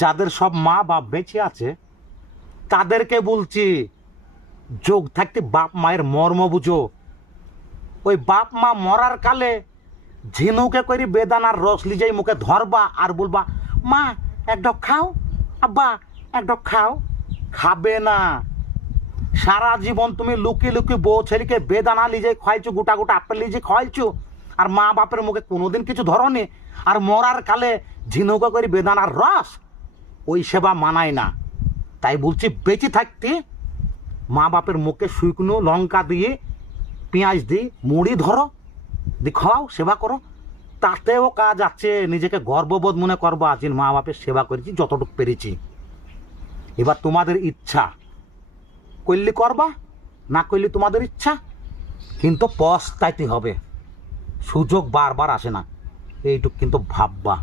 যাদের সব মা বাপ বেঁচে আছে তাদেরকে বলছি, যোগ থাকতে বাপ মায়ের মর্ম বুঝো। ওই বাপ মা মরার কালে ঝিনুকে করে বেদানার রস লিজেই মুখে ধরবা আর বলবা, মা এক ঢক খাও, আব্বা এক ঢক খাও। খাবে না। সারা জীবন তুমি লুকিয়ে লুকিয়ে বউ ছেলেকে বেদানা লিজে খাইছো, গোটা গোটা আপেল লিজে খাইছো, আর মা বাপের মুখে কোনোদিন কিছু ধরনি। আর মরার কালে ঝিনুকে করে বেদানার রস, ওই সেবা মানায় না। তাই বলছি, বেঁচে থাকতে মা বাপের মুখে শুকনো লঙ্কা দিয়ে পেঁয়াজ দিয়ে মুড়ি ধরো, দি খাওয়াও, সেবা করো। তাতেও কাজ আছে। নিজেকে গর্ববোধ মনে করবা যে মা বাপের সেবা করেছি যতটুকু পেরেছি। এবার তোমাদের ইচ্ছা, করলে করবা, না করলে তোমাদের ইচ্ছা, কিন্তু পস্তাইতে হবে। সুযোগ বারবার আসে না, এইটুক কিন্তু ভাববা।